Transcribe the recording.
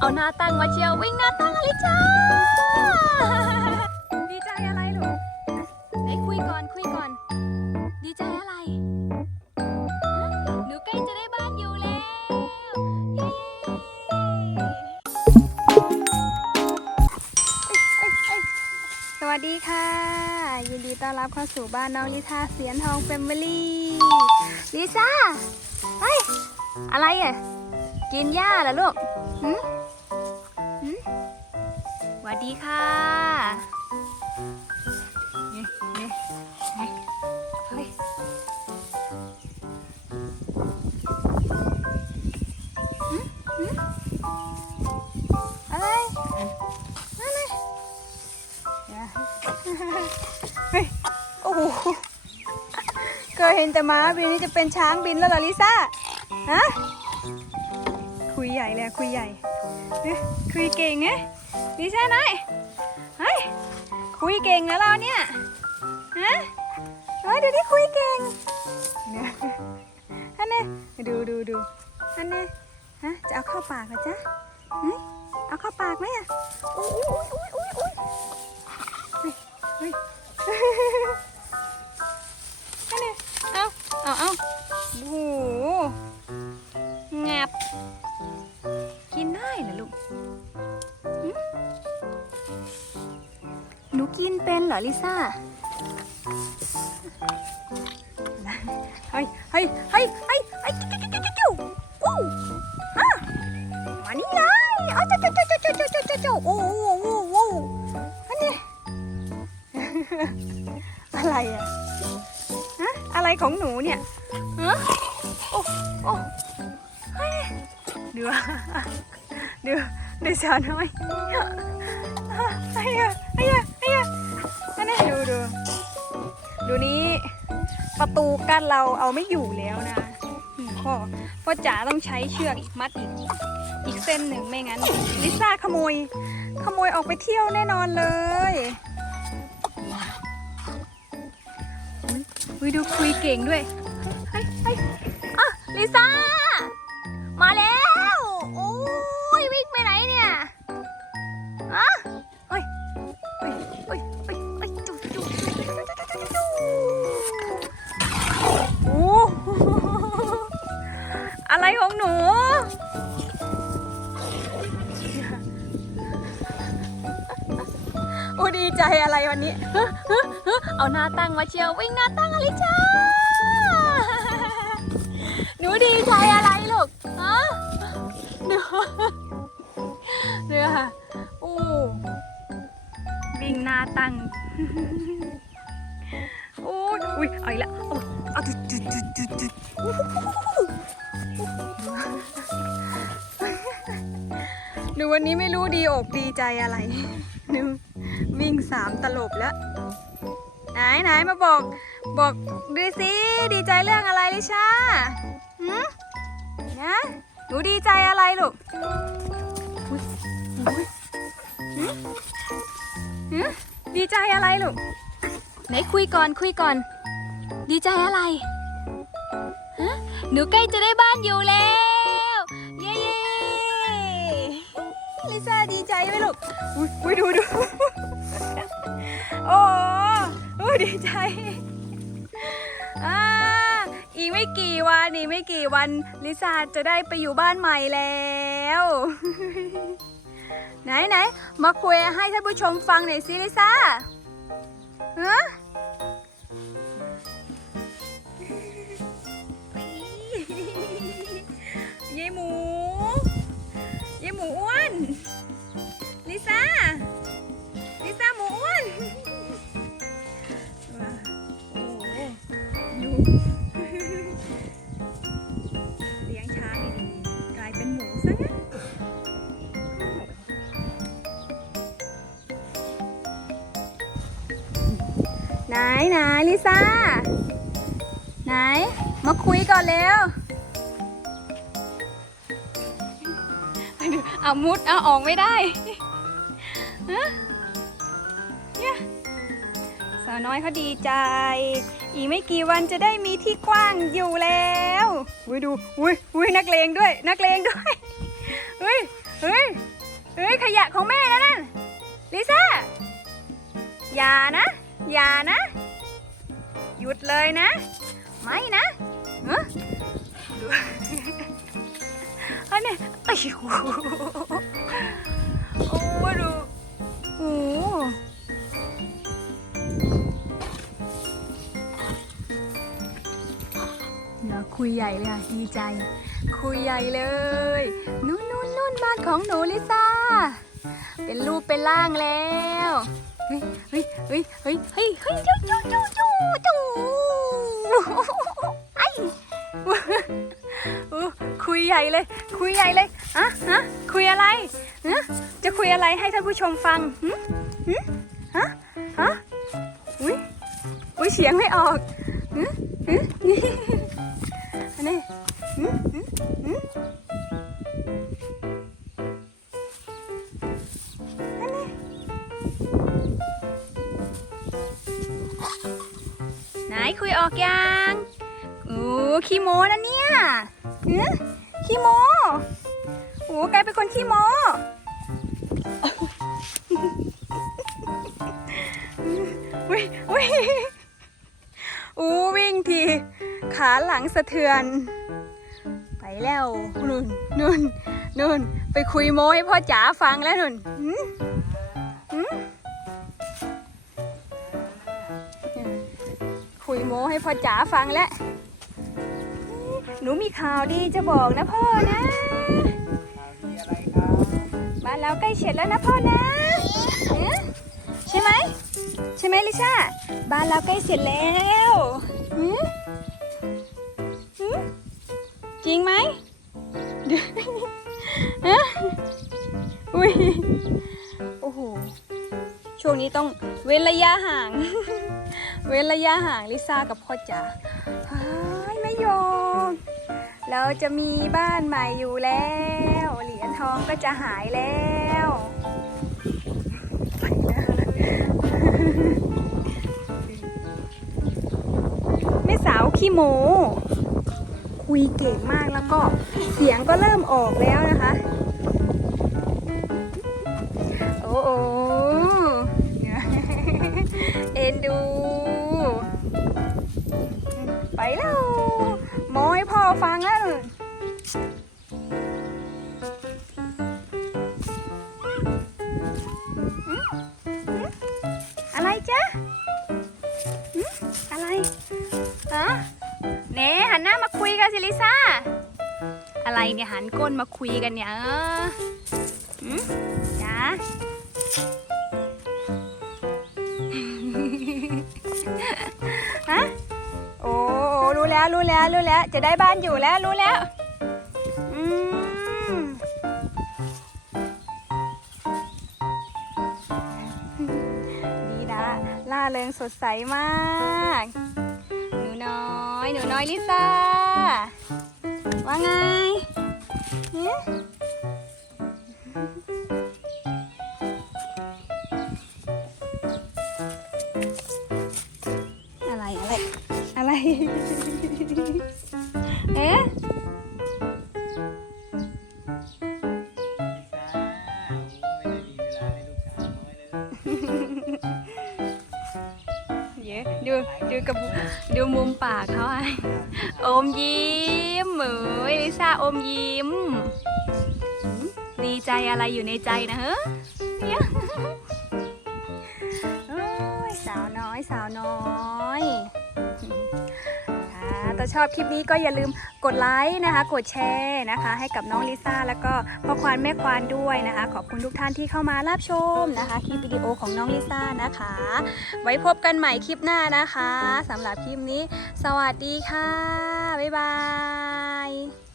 เอาหน้าตั้งมาเชียววิ่งหน้าตั้งอลิจ้าดีใจอะไรลูกไหนคุยก่อนคุยก่อน ดีใจอะไรหนูใกล้จะได้บ้านอยู่แล้วสวัสดีค่ะ ยินดีต้อนรับเข้าสู่บ้านน้องลิซ่าเสียนทองแฟมิลี่ลิซ่าเฮ้ยอะไรอะ กินหญ้าเหรอลูกหืมหืมสวัสดีค่ะนี่นี่นี่เฮ้ยหืมหืมอะไรนั่นเลยเดี๋ยวเฮ้ย โอ้โหเคยเห็นแต่ม้าบินนี่จะเป็นช้างบินแล้วเหรอลิซ่า ฮะ ยใหญ่เลยคุยใหญ่คุยเก่งไงดีใช่ไหมเฮ้ยคุยเก่งแล้วเราเนี่ยฮะเฮ้ยดูที่คุยเก่งเนี่ยอันนี้ดูดูดูอันนี้ฮะจะเอาเข้าปากเหรอจ๊ะเอาเข้าปากไหมอะอุ้ยอุ้ยอุ้ยอุ้ยอุ้ยเฮ้ยเฮ้ย เป็นเหรอลิซ่า เฮ้ยเฮ้ยเฮ้ยเฮ้ยเฮ้ยจิ้วจิ้วจิ้วจิ้วอู้ฮะมานี่เลยเอาเจ้าเจ้าเจ้าเจ้าเจ้าเจ้าเจ้าเจ้าโอ้โอ้โอ้โอ้อันนี้อะไรอะฮะอะไรของหนูเนี่ยฮะโอ้โอ้เฮ้ยดูอะดูดูสาวน้อยไอ้ย ประตูกั้นเราเอาไม่อยู่แล้วนะพ่อพ่อจ๋าต้องใช้เชือกอีกมัดอีกอีกเส้นหนึ่งไม่งั้น ลิซ่าขโมย ขโมยออกไปเที่ยวแน่นอนเลยวิดูคุยเก่งด้วยเฮ้ยเฮ้ยอะลิซ่า อะไรของหนูอ้ดีใจอะไรวันนี้ เอาหน้าตั้งมาเชียววิ่งหน้าตั้งอะไรจ้าหนูดีใจอะไรลูกฮะดูเรือค่ะโอ้วิ่งหน้าตั้ง ดูวันนี้ไม่รู้ดีอกดีใจอะไรดูวิ่งสามตลบแล้ว ไหนไหนมาบอก บอกดูสิดีใจเรื่องอะไรลิชาหืมนะหนูดีใจอะไรลูกดีใจอะไรลูก ไหนคุยก่อนคุยก่อน ดีใจอะไร หนูใกล้จะได้บ้านอยู่แล้ว ลิซ่าดีใจไหมลูก อุ้ยดูดูโอ้โอ้ดีใจอ่าอีกไม่กี่วันอีกไม่กี่วันลิซ่าจะได้ไปอยู่บ้านใหม่แล้ว ไหนไหนมาคุยให้ท่านผู้ชมฟังหน่อยสิลิซ่าฮะ ไหนลิซ่า ไหน มาคุยก่อนเร็วเอามุดเอาออกไม่ได้เนี่ยสาวน้อยเขาดีใจ อีกไม่กี่วันจะได้มีที่กว้างอยู่แล้วอุ้ยดูอุ้ยอุ้ยนักเลงด้วย นักเลงด้วยอุ้ยอุ้ยอุ้ยขยะของแม่นะนั่นลิซ่าอย่านะ อย่านะุดเลยนะ ไม่นะฮ้ดูอันนี้ไอ้โหโอ้ดูโอ้เดี๋ยวคุยใหญ่เลยอะดีใจ คุยใหญ่เลย นู่นนู่นนู่นบ้านของหนูลิซ่า เป็นรูปเป็นร่างแล้ว เฮ้ยเฮ้ยเฮ้ยเฮ้ยเฮ้ยเฮ้ยจูจูจูจูจู ญ่เลย คุยใหญ่เลยอะฮะคุยอะไระจะคุยอะไรให้ท่านผู้ชมฟังหึหึฮะฮะอุ้ยอุ้ยเสียงไม่ออกหึหึนนี้หึหึหึไหนคุยออกยังโอ้ขี้โมนะเนี่ยเออ ขี้โมโอ้กลายเป็นคนขี้โมอุ้ยอุ้ยอู้วิ่งทีขาหลังสะเทือน ไปแล้วนุ่นนุ่นนุ่นไปคุยโมให้พ่อจ๋าฟังแล้วนุ่นหืมหืมคุยโม้ให้พ่อจ๋าฟังแล้ว หนูมีข่าวดีจะบอกนะพ่อนะ บ้านเราใกล้เสร็จแล้วนะพ่อนะใช่ไหมใช่ไหมลิซ่า บ้านเราใกล้เสร็จแล้วจริงไหมฮะอุ้ยโอ้โห ช่วงนี้ต้องเว้นระยะห่าง เว้นระยะห่างลิซ่ากับพ่อจ๋า เฮ้ยไม่ยอมเราจะมีบ้านใหม่อยู่แล้ว เหรียญทองก็จะหายแล้วแม่สาวขี้โมคุยเก่งมากแล้วก็เสียงก็เริ่มออกแล้วนะคะ โอ้โหเอ็นดู ไปแล้ว มให้พ่อฟังแล้วอะไรจ๊ะอะไรฮะเน่หันหน้ามาคุยกันสิลิซ่า อะไรเนี่ยหันก้นมาคุยกันเนี่ยเออหึจ้า แล้วรู้แล้วรู้แล้ว จะได้บ้านอยู่แล้วรู้แล้วอืมดีนะล่าเริงสดใสมาก หนูน้อย หนูน้อยลิซ่าว่าไงเนี่ยอะไรอะไรอะไร กับดูมุมปากเขาอะอมยิ้มเหมยลิซ่าอมยิ้ม ดีใจอะไรอยู่ในใจนะเฮ้ยสาวน้อยสาวน้อย ชอบคลิปนี้ก็อย่าลืมกดไลค์นะคะ กดแชร์นะคะ ให้กับน้องลิซ่าแล้วก็พ่อควานแม่ควานด้วยนะคะ ขอบคุณทุกท่านที่เข้ามารับชมนะคะคลิปวิดีโอของน้องลิซ่านะคะ ไว้พบกันใหม่คลิปหน้านะคะสำหรับคลิปนี้ สวัสดีค่ะ บ๊ายบาย